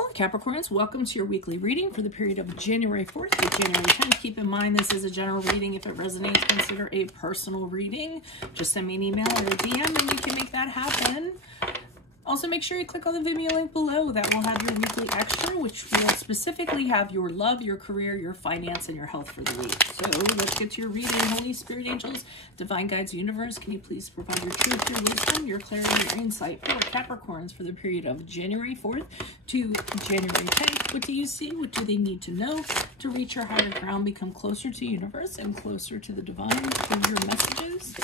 Hola Capricorns, welcome to your weekly reading for the period of January 4th to January 10th. Keep in mind this is a general reading. If it resonates, consider a personal reading. Just send me an email or a DM and we can make that happen. Also, make sure you click on the Vimeo link below. That will have your weekly extra, which will specifically have your love, your career, your finance, and your health for the week. So let's get to your reading. Holy Spirit, angels, divine guides, universe, can you please provide your truth, your wisdom, your clarity, your insight for Capricorns for the period of January 4th to January 10th? What do you see? What do they need to know to reach your higher ground, become closer to universe and closer to the divine? For your messages,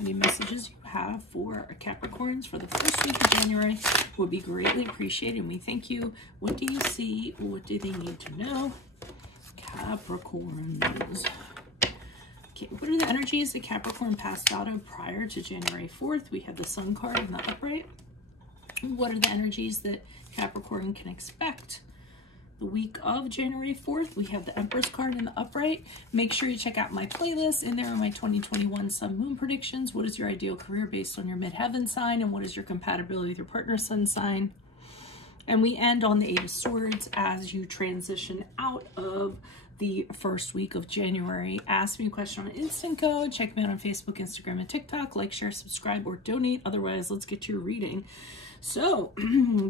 any messages you have for Capricorns for the first week of January would be greatly appreciated, and we thank you. What do you see? What do they need to know? Capricorns. Okay, what are the energies that Capricorn passed out of prior to January 4th? We have the Sun card in the upright. What are the energies that Capricorn can expect the week of January 4th? We have the Empress card in the upright. Make sure you check out my playlist. In there are my 2021 Sun Moon predictions. What is your ideal career based on your midheaven sign? And what is your compatibility with your partner sun sign? And we end on the Eight of Swords as you transition out of the first week of January. Ask me a question on Instant Code. Check me out on Facebook, Instagram, and TikTok. Like, share, subscribe, or donate. Otherwise, let's get to your reading. So,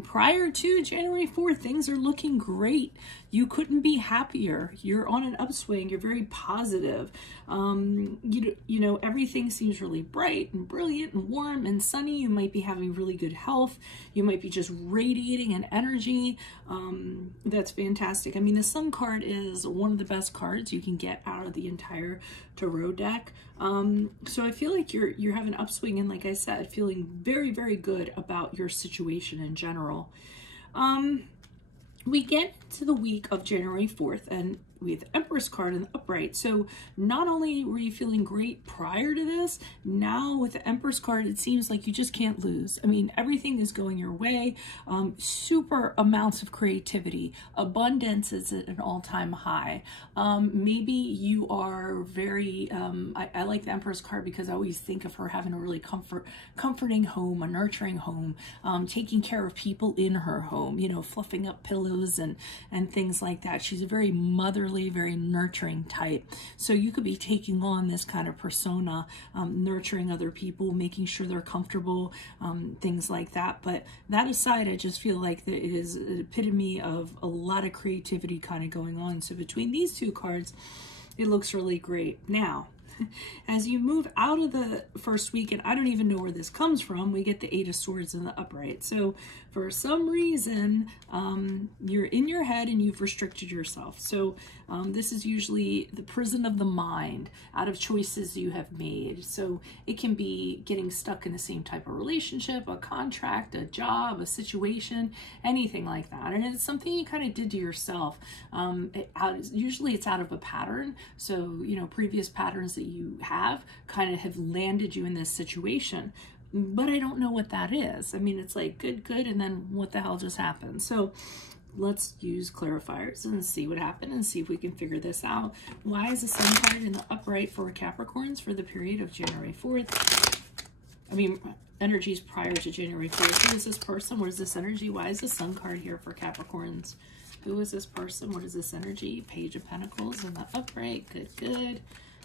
prior to January 4th, things are looking great. You couldn't be happier. You're on an upswing. You're very positive. You know, everything seems really bright and brilliant and warm and sunny. You might be having really good health. You might be just radiating an energy. That's fantastic. I mean, the Sun card is one of the best cards you can get out of the entire tarot deck. So I feel like you're having an upswing, and like I said, feeling very, very good about your situation in general. We get to the week of January 4th, and we have the Empress card in the upright. So not only were you feeling great prior to this, now with the Empress card, it seems like you just can't lose. I mean, everything is going your way. Super amounts of creativity. Abundance is at an all-time high. Maybe you are very, I like the Empress card because I always think of her having a really comforting home, a nurturing home, taking care of people in her home, you know, fluffing up pillows and things like that. She's a very motherly, very nurturing type. So you could be taking on this kind of persona, nurturing other people, making sure they're comfortable, things like that. But that aside, I just feel like it is an epitome of a lot of creativity kind of going on. So between these two cards, it looks really great. Now, as you move out of the first week, and I don't even know where this comes from, we get the Eight of Swords in the upright. So for some reason, you're in your head and you've restricted yourself. So this is usually the prison of the mind out of choices you have made. So it can be getting stuck in the same type of relationship, a contract, a job, a situation, anything like that. And it's something you kind of did to yourself. Usually it's out of a pattern. So, you know, previous patterns that you have kind of landed you in this situation. But I don't know what that is. I mean, it's like good, and then what the hell just happened? So let's use clarifiers and see what happened and see if we can figure this out. Why is the Sun card in the upright for Capricorns for the period of January 4th? I mean, energies prior to January 4th. Who is this person? What is this energy? Why is the Sun card here for Capricorns? Who is this person? What is this energy? Page of Pentacles in the upright. Good.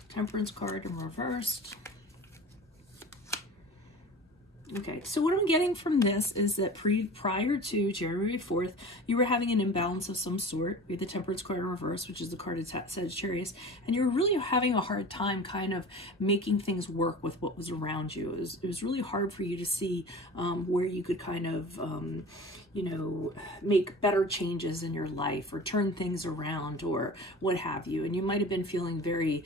Temperance card in reversed. Okay, so what I'm getting from this is that prior to January 4th, you were having an imbalance of some sort. We had the Temperance card in reverse, which is the card of Sagittarius, and you were really having a hard time kind of making things work with what was around you. It was really hard for you to see where you could kind of, you know, make better changes in your life or turn things around or what have you. And you might have been feeling very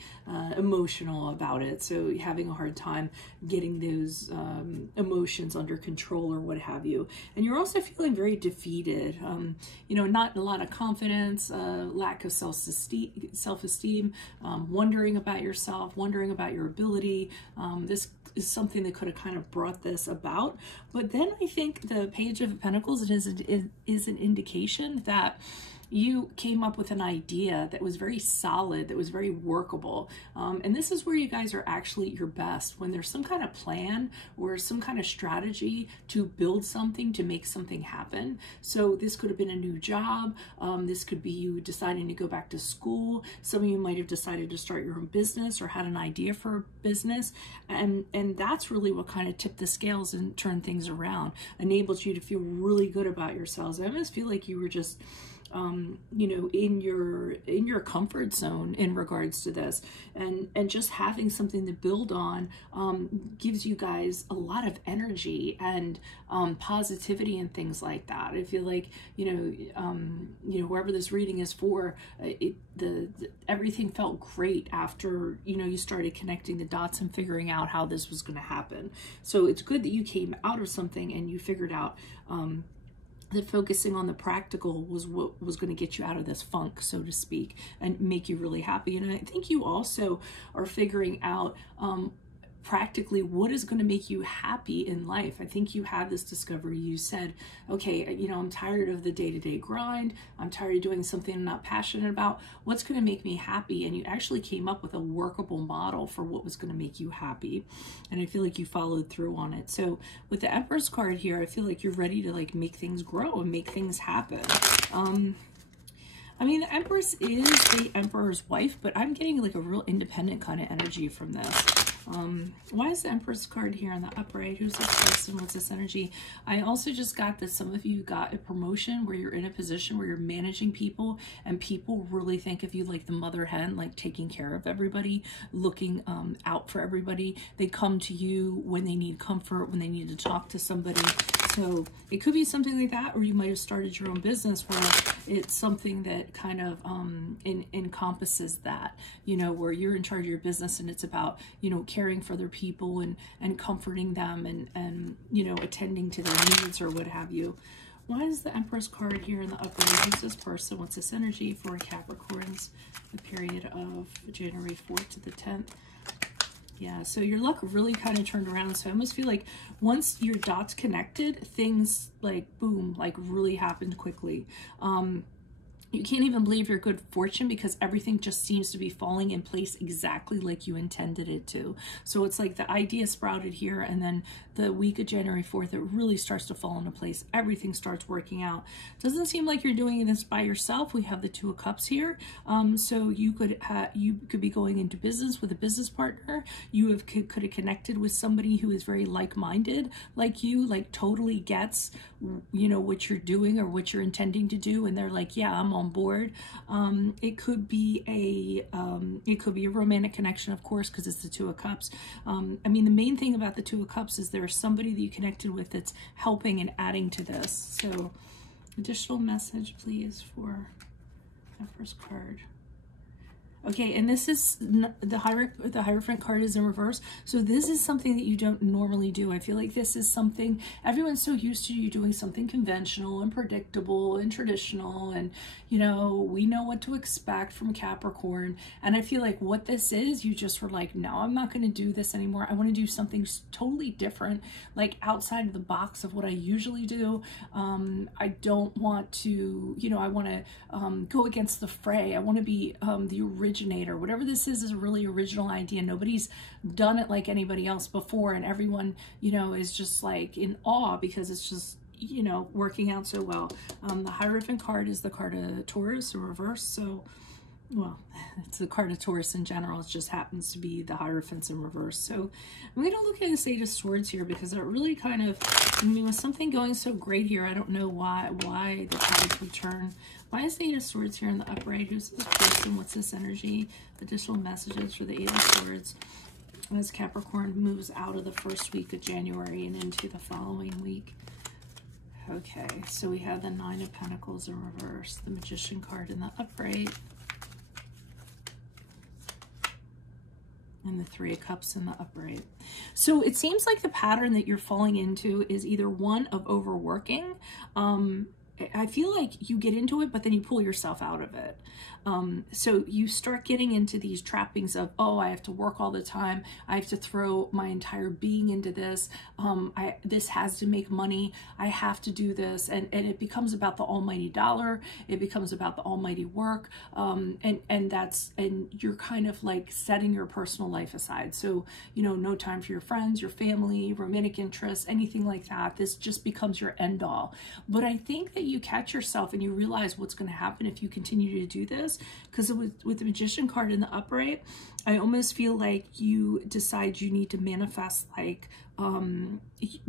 emotional about it. So you're having a hard time getting those emotions under control or what have you. And you're also feeling very defeated, you know, not a lot of confidence, lack of self-esteem, wondering about yourself, wondering about your ability. This is something that could have kind of brought this about. But then I think the Page of Pentacles is an indication that you came up with an idea that was very solid, that was very workable. And this is where you guys are actually at your best, when there's some kind of plan or some kind of strategy to build something, to make something happen. So this could have been a new job. This could be you deciding to go back to school. Some of you might have decided to start your own business or had an idea for a business. And that's really what kind of tipped the scales and turned things around, enabled you to feel really good about yourselves. I almost feel like you were just you know, in your comfort zone in regards to this, and just having something to build on gives you guys a lot of energy and positivity and things like that. I feel like, you know, whoever this reading is for, everything felt great after, you know, you started connecting the dots and figuring out how this was going to happen. So it's good that you came out of something and you figured out that focusing on the practical was what was going to get you out of this funk, so to speak, and make you really happy. And I think you also are figuring out practically what is going to make you happy in life. I think you had this discovery. You said, okay, you know, I'm tired of the day-to-day grind. I'm tired of doing something I'm not passionate about. What's going to make me happy? And you actually came up with a workable model for what was going to make you happy. And I feel like you followed through on it. So with the Empress card here, I feel like you're ready to like make things grow and make things happen. I mean, the Empress is the Emperor's wife, but I'm getting like a real independent kind of energy from this. Why is the Empress card here on the upright? Who's this person? What's this energy? I also just got that some of you got a promotion where you're in a position where you're managing people, and people really think of you like the mother hen, like taking care of everybody, looking out for everybody. They come to you when they need comfort, when they need to talk to somebody. So it could be something like that, or you might have started your own business where it's something that kind of encompasses that, you know, where you're in charge of your business and it's about, you know, caring for other people and comforting them and, you know, attending to their needs or what have you. Why is the Empress card here in the upright? Who's this person? What's this energy for Capricorns, the period of January 4th to the 10th? Yeah, so your luck really kind of turned around. So I almost feel like once your dots connected, things like boom, like really happened quickly. You can't even believe your good fortune because everything just seems to be falling in place exactly like you intended it to. So it's like the idea sprouted here, and then the week of January 4th, it really starts to fall into place. Everything starts working out. Doesn't seem like you're doing this by yourself. We have the Two of Cups here. So you could be going into business with a business partner. You could have connected with somebody who is very like-minded, like you, like totally gets, you know, what you're doing or what you're intending to do, and they're like, yeah, I'm on board. It could be a romantic connection, of course, because it's the Two of Cups. I mean, the main thing about the Two of Cups is there's somebody that you connected with that's helping and adding to this. So additional message, please, for that first card. Okay, and this is the Hierophant card is in reverse. So this is something that you don't normally do. I feel like this is something, everyone's so used to you doing something conventional and predictable and traditional, and, you know, we know what to expect from Capricorn. And I feel like what this is, you just were like, no, I'm not going to do this anymore. I want to do something totally different, like outside of the box of what I usually do. I don't want to, you know, I want to go against the fray. I want to be the originator. Whatever this is a really original idea. Nobody's done it like anybody else before, and everyone, you know, is just like in awe because it's just, you know, working out so well. The Hierophant card is the card of Taurus in reverse. So, well, it's the card of Taurus in general. It just happens to be the Hierophants in reverse. So I'm going to look at the Eight of Swords here because it really kind of, I mean, with something going so great here, I don't know why the tides would turn. Why is the Eight of Swords here in the upright? Who's this person? What's this energy? Additional messages for the Eight of Swords as Capricorn moves out of the first week of January and into the following week. Okay, so we have the Nine of Pentacles in reverse, the Magician card in the upright, and the Three of Cups in the upright. So it seems like the pattern that you're falling into is either one of overworking, I feel like you get into it, but then you pull yourself out of it. So you start getting into these trappings of, oh, I have to work all the time. I have to throw my entire being into this. This has to make money. I have to do this. And it becomes about the almighty dollar. It becomes about the almighty work. And you're kind of like setting your personal life aside. So, you know, no time for your friends, your family, romantic interests, anything like that. This just becomes your end all. But I think that you catch yourself and you realize what's going to happen if you continue to do this. Because with the Magician card in the upright, I almost feel like you decide you need to manifest, like,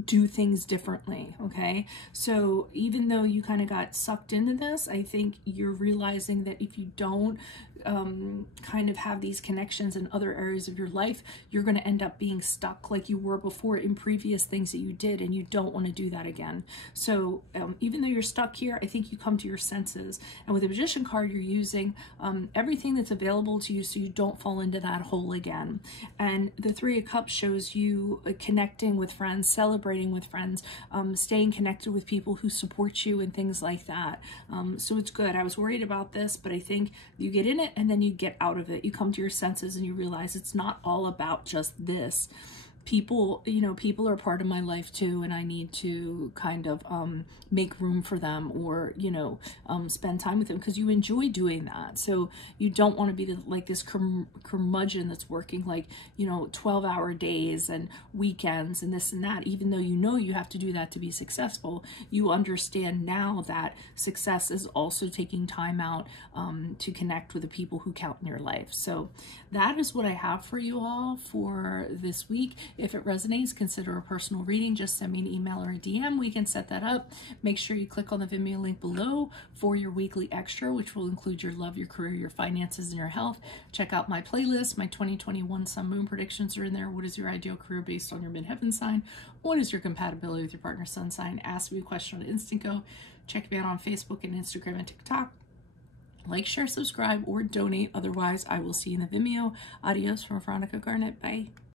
do things differently. Okay. So even though you kind of got sucked into this, I think you're realizing that if you don't kind of have these connections in other areas of your life, you're going to end up being stuck like you were before in previous things that you did, and you don't want to do that again. So even though you're stuck here, I think you come to your senses. And with the Magician card, you're using everything that's available to you so you don't fall into that hole again. And the Three of Cups shows you connecting with friends, celebrating with friends, staying connected with people who support you and things like that. So it's good. I was worried about this, but I think you get in it and then you get out of it. You come to your senses and you realize it's not all about just this. People, you know, people are part of my life too, and I need to kind of make room for them, or, you know, spend time with them, because you enjoy doing that. So you don't want to be like this curmudgeon that's working like, you know, 12-hour days and weekends and this and that. Even though you know you have to do that to be successful, you understand now that success is also taking time out to connect with the people who count in your life. So that is what I have for you all for this week. If it resonates, consider a personal reading. Just send me an email or a DM. We can set that up. Make sure you click on the Vimeo link below for your weekly extra, which will include your love, your career, your finances, and your health. Check out my playlist. My 2021 Sun Moon predictions are in there. What is your ideal career based on your midheaven sign? What is your compatibility with your partner's sun sign? Ask me a question on Instant Go. Check me out on Facebook and Instagram and TikTok. Like, share, subscribe, or donate. Otherwise, I will see you in the Vimeo. Adios from Veronica Garnett. Bye.